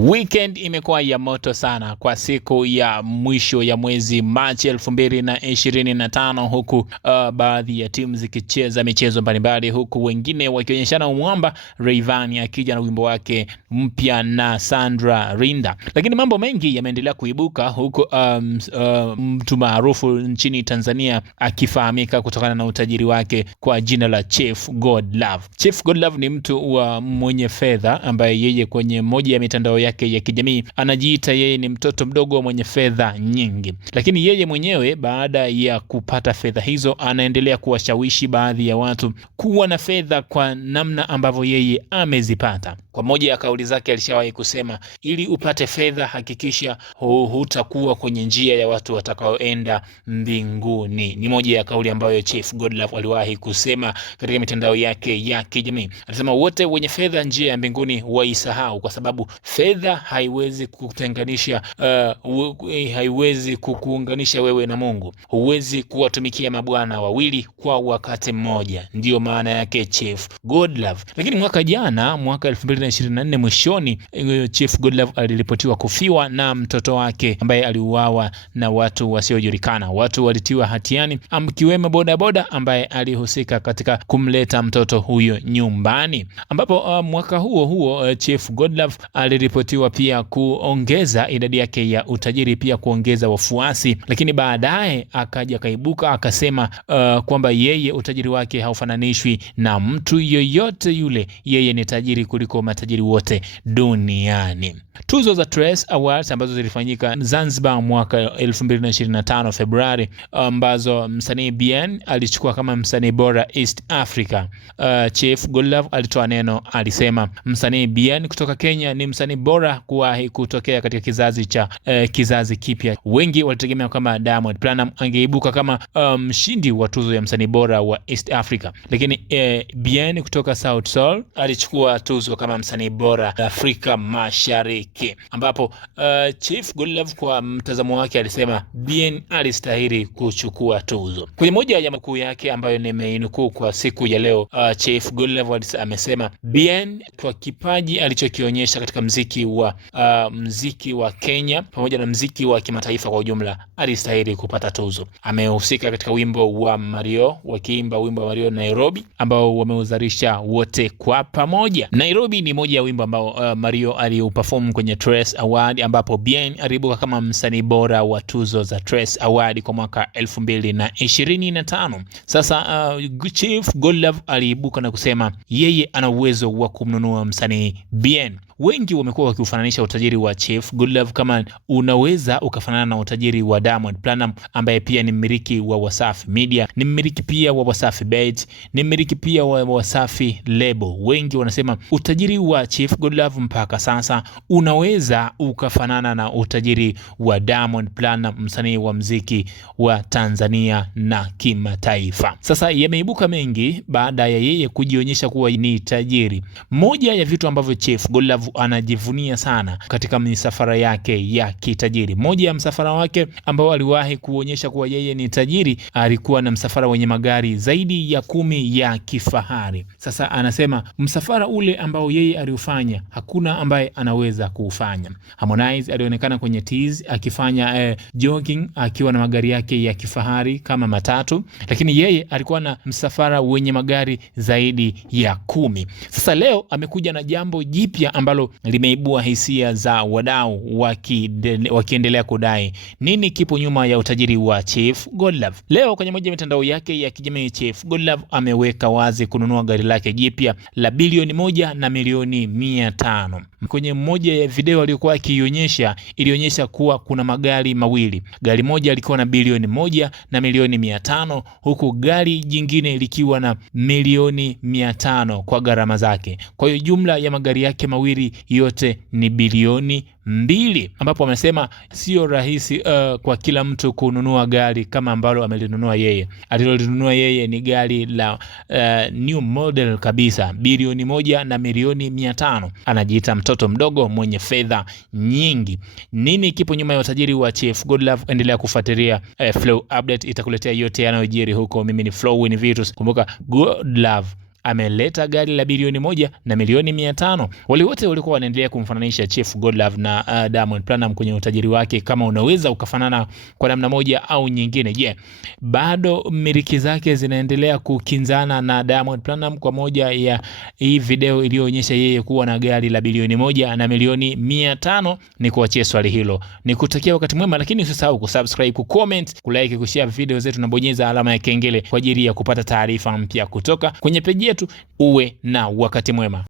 Weekend imekuwa ya moto sana kwa siku ya mwisho ya mwezi Machi 2025 huku baadhi ya timu zikicheza michezo mbalimbali, huku wengine wakionyeshana umwamba, Rayvanny akija na wimbo wake mpya na Sandra Rinda. Lakini mambo mengi yameendelea kuibuka huku mtu maarufu nchini Tanzania akifahamika kutokana na utajiri wake kwa jina la Chief Godlove. Chief Godlove ni mtu wa mwenye fedha ambaye yeye kwenye moja ya mitandao yake ya kijamii anajiita yeye ni mtoto mdogo mwenye fedha nyingi. Lakini yeye mwenyewe baada ya kupata fedha hizo anaendelea kuwashawishi baadhi ya watu kuwa na fedha kwa namna ambavyo yeye amezipata. Kwa moja ya kauli zake alishawahi kusema, ili upate fedha hakikisha hutakuwa kwenye njia ya watu watakaoenda mbinguni. Ni moja ya kauli ambayo Chief Godlove aliwahi kusema katika mitandao yake ya kijamii. Alisema wote wenye fedha njia ya mbinguni waisahau, kwa sababu fedha haiwezi kutenganisha haiwezi kukuunganisha wewe na Mungu. Huwezi kuwatumikia mabwana wawili kwa wakati mmoja. Ndio maana yake Chief Godlove. Lakini mwaka jana, mwaka 2024 mwishoni, Chief Godlove aliripotiwa kufiwa na mtoto wake ambaye aliuawa na watu wasiojulikana. Watu walitiwa hatiani amkiwemo bodaboda ambaye alihusika katika kumleta mtoto huyo nyumbani, ambapo mwaka huo Chief Godlove aliripotiwa pia kuongeza idadi yake ya utajiri, pia kuongeza wafuasi. Lakini baadaye akaja kaibuka akasema kwamba yeye utajiri wake haufananishwi na mtu yoyote yule, yeye ni tajiri kuliko matajiri wote duniani. Tuzo za Trace Awards ambazo zilifanyika Zanzibar mwaka 2025 Februari, ambazo msanii Bien alichukua kama msanii bora East Africa. Chief Godlove alitoa neno, alisema msanii Bien kutoka Kenya ni msanii bora kuwahi kutokea katika kizazi kipya. Wengi walitegemea kama Diamond Platnumz angeibuka kama mshindi wa tuzo ya msanii bora wa East Africa, lakini Bien kutoka South Soul alichukua tuzo kama msanii bora Afrika Mashariki, ambapo Chief Godlove kwa mtazamo wake alisema Bien alistahili kuchukua tuzo. Kwenye moja ya makuu yake ambayo nimeinukuu kwa siku ya leo, Chief Godlove amesema Bien kwa kipaji alichokionyesha katika mziki wa Kenya pamoja na mziki wa kimataifa kwa ujumla alistahili kupata tuzo. Amehusika katika wimbo wa Mario, wakiimba wimbo wa Mario Nairobi ambao wameuzalisha wote kwa pamoja. Nairobi ni moja ya wimbo ambao Mario aliuperform kwenye Trace Award, ambapo Bien aliibuka kama msanii bora wa tuzo za Trace Award kwa mwaka 2025. Sasa Chief Godlove aliibuka na kusema yeye ana uwezo wa kumnunua msanii Bien. Wengi wamekuwa wakiufananisha utajiri wa Chief Godlove kama unaweza ukafanana na utajiri wa Diamond Platnumz ambaye pia ni mmiliki wa Wasafi Media, ni mmiliki pia wa Wasafi Bet, ni mmiliki pia wa Wasafi Label. Wengi wanasema utajiri wa Chief Godlove mpaka sasa unaweza ukafanana na utajiri wa Diamond Platnumz, msanii wa muziki wa Tanzania na kimataifa. Sasa yameibuka mengi baada ya yeye kujionyesha kuwa ni tajiri. Moja ya vitu ambavyo Chief Godlove anajivunia sana katika misafara yake ya kitajiri, moja ya msafara wake ambao aliwahi kuonyesha kuwa yeye ni tajiri, alikuwa na msafara wenye magari zaidi ya 10 ya kifahari. Sasa anasema msafara ule ambao yeye aliufanya hakuna ambaye anaweza kuufanya. Harmonize alionekana kwenye tease akifanya jogging akiwa na magari yake ya kifahari kama matatu, lakini yeye alikuwa na msafara wenye magari zaidi ya 10. Sasa leo amekuja na jambo jipya ambalo limeibua hisia za wadau wakiendelea kudai nini kipo nyuma ya utajiri wa Chief Godlove. Leo kwenye moja ya mitandao yake ya kijamii, Chief Godlove ameweka wazi kununua gari lake jipya la bilioni 1 na milioni 500. Kwenye moja ya video aliyokuwa akionyesha, ilionyesha kuwa kuna magari mawili. Gari moja lilikuwa na bilioni 1 na milioni 500, huku gari jingine likiwa na milioni 500 kwa gharama zake. Kwa hiyo jumla ya magari yake mawili yote ni bilioni 2, ambapo amesema sio rahisi kwa kila mtu kununua gari kama ambalo amelinunua yeye. Alilolinunua yeye ni gari la new model kabisa, bilioni 1 na milioni 500. Anajiita mtoto mdogo mwenye fedha nyingi. Nini kipo nyuma ya utajiri wa Chief Godlove? Endelea kufuatilia Flow Update, itakuletea yote yanayojiri huko. Mimi ni Flow Win Virus. Kumbuka Godlove ameleta gari la bilioni 1 na milioni 500. Wale wote walikuwa wanaendelea kumfananisha Chief Godlove na Diamond Platnumz kwenye utajiri wake, kama unaweza ukafanana kwa namna moja au nyingine. Je, bado miliki zake zinaendelea kukinzana na Diamond Platnumz? Kwa moja ya hii video iliyoonyesha yeye kuwa na gari la bilioni 1 na milioni 500. Ni kuachia swali hilo. Nikutakia wakati mwema, lakini usisahau kusubscribe, kucomment, kulike, kushare video zetu na bonyeza alama ya kengele kwa ajili ya kupata taarifa mpya kutoka kwenye peji yetu. Uwe na wakati mwema.